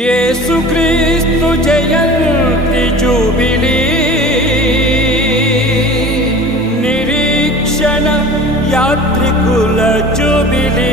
యేసుక్రీస్తు జయంతి జూబిలీ నిరీక్షణ యాత్రికుల జూబిలీ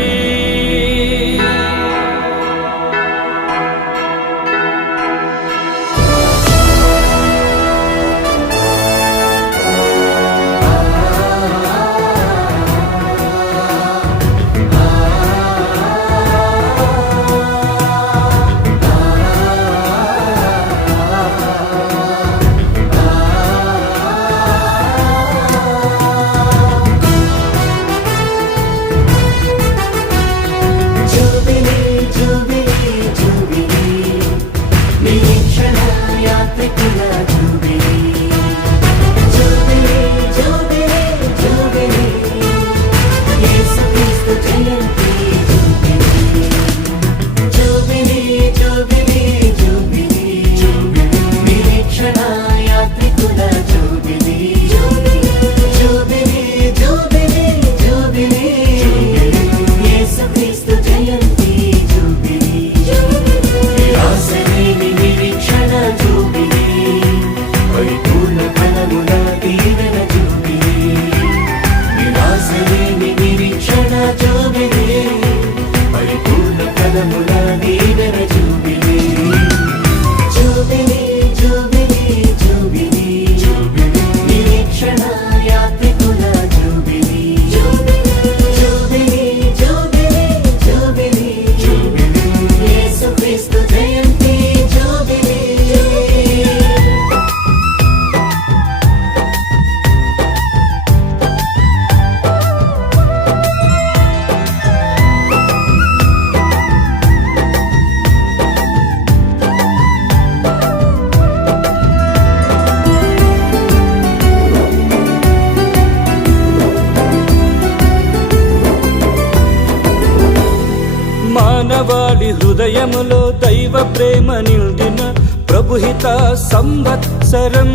మానవాళి హృదయములో దైవ ప్రేమ నిండిన ప్రభుహిత సంవత్సరం,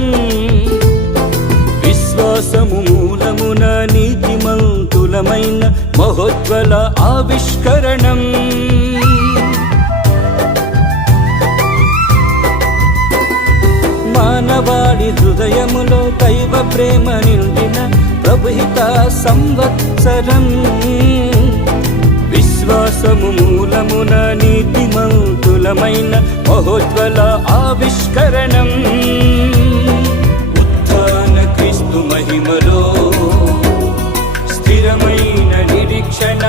విశ్వాసము మూలమున నీతిమంతులమైన మహోజ్వల ఆవిష్కరణం. మానవాళి హృదయములో దైవ ప్రేమ నిండిన ప్రభుహిత సంవత్సరం, విశ్వాసము మూలమున నీతిమంతులమైన మహోజ్వల ఆవిష్కరణం. ఉత్థాన క్రీస్తు మహిమలో స్థిరమైన నిరీక్షణ